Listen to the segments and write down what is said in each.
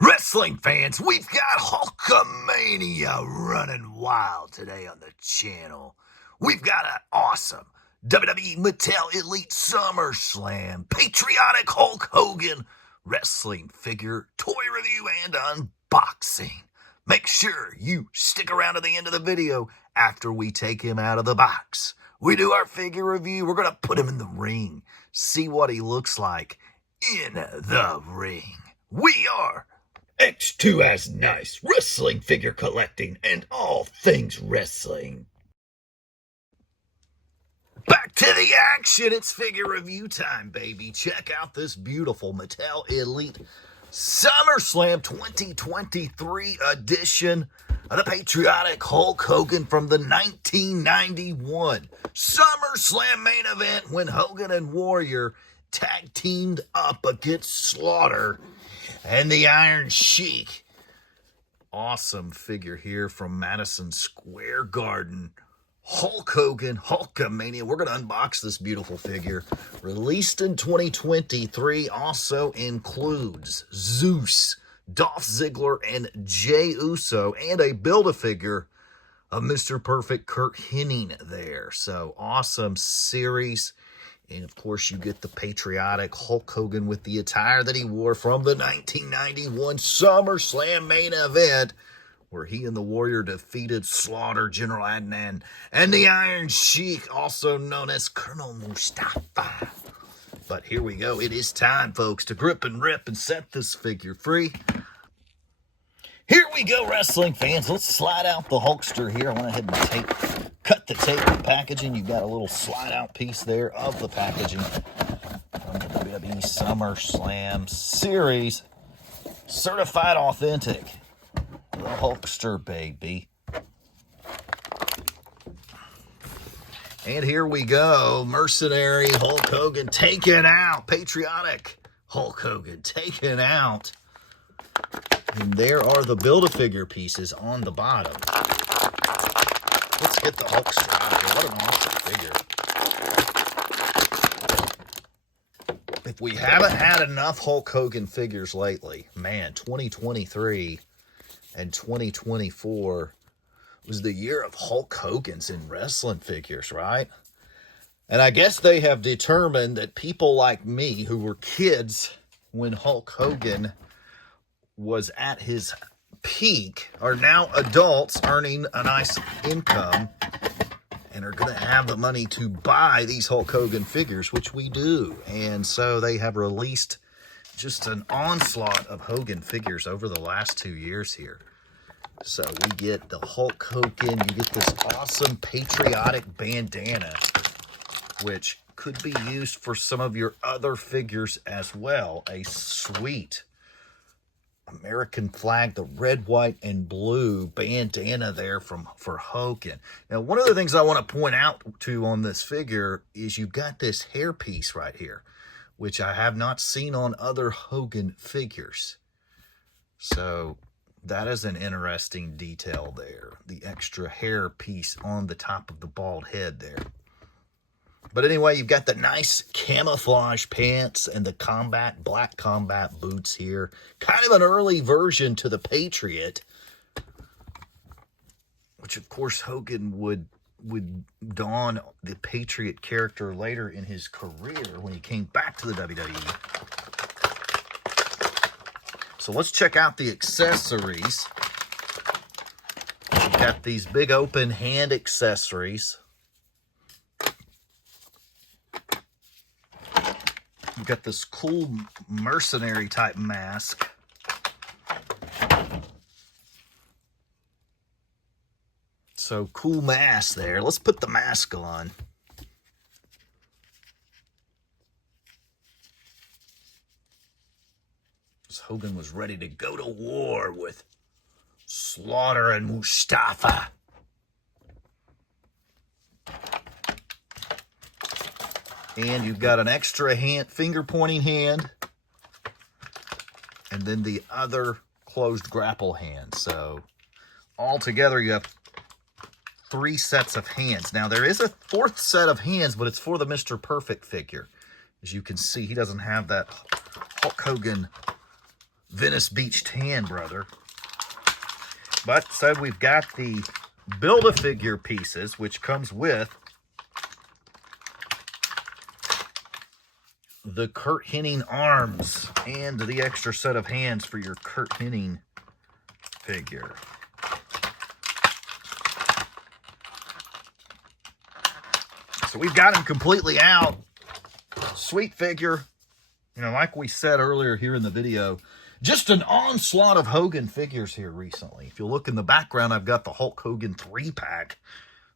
Wrestling fans, we've got Hulkamania running wild today on the channel. We've got an awesome WWE Mattel Elite SummerSlam Patriotic Hulk Hogan wrestling figure toy review and unboxing. Make sure you stick around to the end of the video after we take him out of the box. We do our figure review. We're going to put him in the ring, see what he looks like in the ring. We are X2 as nice wrestling figure collecting and all things wrestling. Back to the action. It's figure review time, baby. Check out this beautiful Mattel Elite SummerSlam 2023 edition of the Patriotic Hulk Hogan from the 1991 SummerSlam main event when Hogan and Warrior tag teamed up against Slaughter and the Iron Sheik. Awesome figure here from Madison Square Garden. Hulk Hogan, Hulkamania. We're going to unbox this beautiful figure. Released in 2023, also includes Zeus, Dolph Ziggler, and Jey Uso, and a Build-A-Figure of Mr. Perfect Kurt Hennig there. So, awesome series. And, of course, you get the patriotic Hulk Hogan with the attire that he wore from the 1991 SummerSlam main event, where he and the Warrior defeated Slaughter, General Adnan, and the Iron Sheik, also known as Colonel Mustafa. But here we go. It is time, folks, to grip and rip and set this figure free. Here we go, wrestling fans. Let's slide out the Hulkster here. I went ahead and cut the tape and packaging. You've got a little slide-out piece there of the packaging from the WWE SummerSlam series. Certified authentic. The Hulkster, baby. And here we go. Mercenary Hulk Hogan taken out. Patriotic Hulk Hogan taken out. And there are the Build-A-Figure pieces on the bottom. Let's get the Hulkster out here. What an awesome figure. If we haven't had enough Hulk Hogan figures lately, man, 2023 and 2024 was the year of Hulk Hogan's in wrestling figures, right? And I guess they have determined that people like me who were kids when Hulk Hogan was at his peak are now adults earning a nice income and are going to have the money to buy these Hulk Hogan figures, which we do. And so they have released just an onslaught of Hogan figures over the last 2 years here. So we get the Hulk Hogan, you get this awesome patriotic bandana, which could be used for some of your other figures as well. A sweet American flag, the red, white, and blue bandana there for Hogan. Now, one of the things I want to point out to on this figure is you've got this hairpiece right here, which I have not seen on other Hogan figures. So that is an interesting detail there. The extra hair piece on the top of the bald head there. But anyway, you've got the nice camouflage pants and the black combat boots here. Kind of an early version to the Patriot, which of course Hogan would don the Patriot character later in his career when he came back to the WWE. So let's check out the accessories. We've got these big open hand accessories. You've got this cool mercenary type mask. So cool mask there. Let's put the mask on. Hogan was ready to go to war with Slaughter and Mustafa. And you've got an extra hand, finger pointing hand, and then the other closed grapple hand. So altogether you have 3 sets of hands. Now there is a 4th set of hands, but it's for the Mr. Perfect figure. As you can see, he doesn't have that Hulk Hogan Venice Beach tan, brother. But so we've got the Build-A-Figure pieces, which comes with the Kurt Hennig arms and the extra set of hands for your Kurt Hennig figure. So we've got him completely out. Sweet figure. You know, like we said earlier here in the video, just an onslaught of Hogan figures here recently. If you look in the background, I've got the Hulk Hogan 3-pack.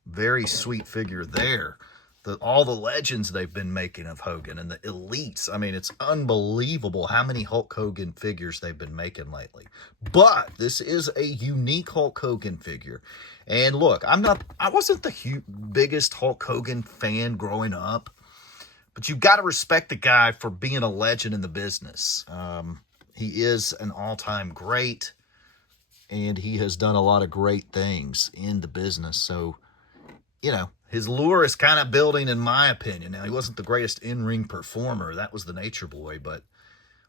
Very sweet figure there. All the legends they've been making of Hogan and the elites. I mean, it's unbelievable how many Hulk Hogan figures they've been making lately. But this is a unique Hulk Hogan figure. And look, I wasn't the biggest Hulk Hogan fan growing up, but you've got to respect the guy for being a legend in the business. He is an all-time great, and he has done a lot of great things in the business. So, you know, his lure is kind of building, in my opinion. Now, he wasn't the greatest in-ring performer. That was the Nature Boy, but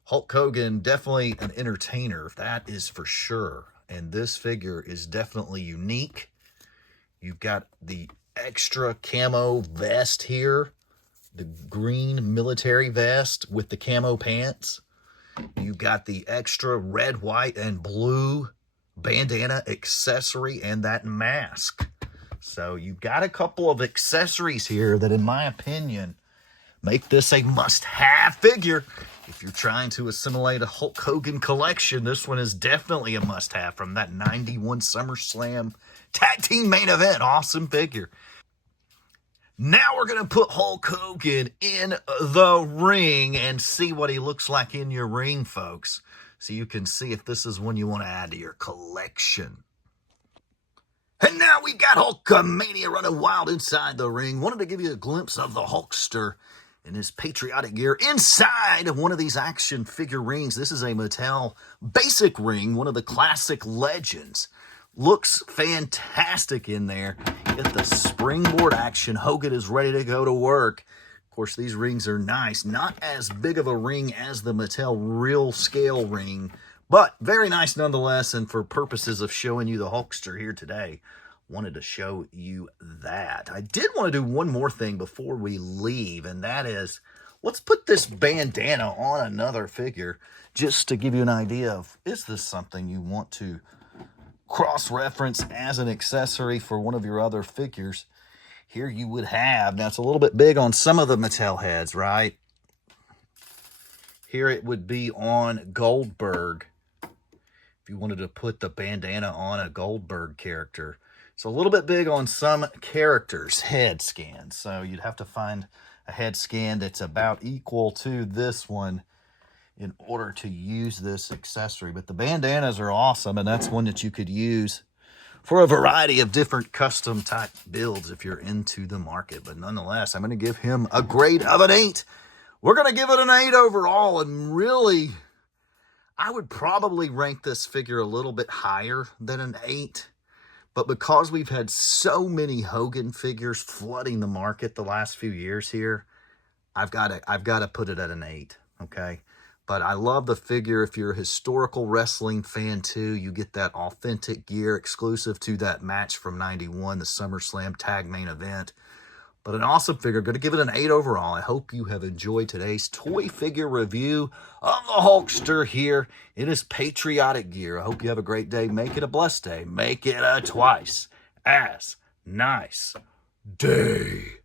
Hulk Hogan, definitely an entertainer. That is for sure. And this figure is definitely unique. You've got the extra camo vest here, the green military vest with the camo pants. You've got the extra red, white, and blue bandana accessory and that mask. So you've got a couple of accessories here that, in my opinion, make this a must-have figure. If you're trying to assimilate a Hulk Hogan collection, this one is definitely a must-have from that 91 SummerSlam Tag Team Main Event. Awesome figure. Now we're going to put Hulk Hogan in the ring and see what he looks like in your ring, folks. So you can see if this is one you want to add to your collection. And now we got Hulkamania running wild inside the ring. Wanted to give you a glimpse of the Hulkster in his patriotic gear inside of one of these action figure rings. This is a Mattel basic ring, one of the classic legends. Looks fantastic in there. Get the springboard action. Hogan is ready to go to work. Of course, these rings are nice. Not as big of a ring as the Mattel real scale ring, but very nice nonetheless. And for purposes of showing you the Hulkster here today, wanted to show you that. I did want to do one more thing before we leave, and that is, let's put this bandana on another figure just to give you an idea of, is this something you want to cross-reference as an accessory for one of your other figures? Here you would have, now it's a little bit big on some of the Mattel heads, right? Here it would be on Goldberg. If you wanted to put the bandana on a Goldberg character. It's a little bit big on some characters' head scans. So you'd have to find a head scan that's about equal to this one in order to use this accessory. But the bandanas are awesome, and that's one that you could use for a variety of different custom type builds if you're into the market. But nonetheless, I'm going to give him a grade of an 8. We're going to give it an 8 overall, and really, I would probably rank this figure a little bit higher than an 8. But because we've had so many Hogan figures flooding the market the last few years here, I've got to put it at an 8, okay? But I love the figure. If you're a historical wrestling fan too, you get that authentic gear exclusive to that match from 91, the SummerSlam Tag Main Event. But an awesome figure. Going to give it an 8 overall. I hope you have enjoyed today's toy figure review of the Hulkster here in his patriotic gear. I hope you have a great day. Make it a blessed day. Make it a twice as nice day.